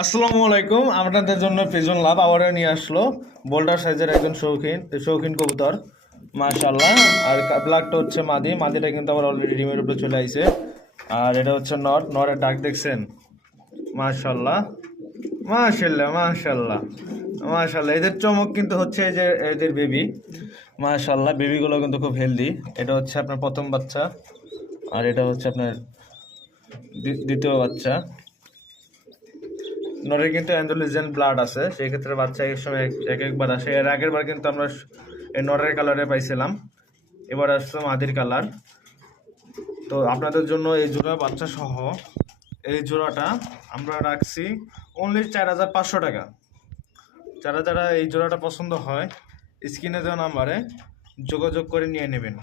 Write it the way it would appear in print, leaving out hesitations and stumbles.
আসসালামু আলাইকুম। আপনাদের জন্য প্রিজন লাভ আবারও নিয়ে আসলো বোল্ডার সাইজের একজন শৌখিন শৌখিন কবুতর, মাশাল্লাহ। আর ব্ল্যাকটা হচ্ছে মাদি, মাদিটা কিন্তু আবার অলরেডি ডিমের উপরে চলে আইছে। আর এটা হচ্ছে নর, নরের ডাক দেখছেন, মাশাল্লাহ মাশাল্লাহ মাশাল্লাহ মাশাল্লাহ। এদের চমক কিন্তু হচ্ছে এই যে এদের বেবি, মাশাল্লাহ। বেবিগুলো কিন্তু খুব হেলদি। এটা হচ্ছে আপনার প্রথম বাচ্চা, আর এটা হচ্ছে আপনার দ্বিতীয় বাচ্চা। নরের কিন্তু অ্যান্ডোলিজেন ব্লাড আছে, সেই ক্ষেত্রে বাচ্চা এক সময় একবার আসে। এর আগের বার কিন্তু আমরা এই নরের কালারে পাইছিলাম, এবার আসছে মাদির কালার। তো আপনাদের জন্য এই জোড়া বাচ্চা সহ এই জোড়াটা আমরা রাখছি অনলি 4,500 টাকা। যারা যারা এই জোড়াটা পছন্দ হয় স্ক্রিনে দেওয়া নাম্বারে যোগাযোগ করে নিয়ে নেবেন।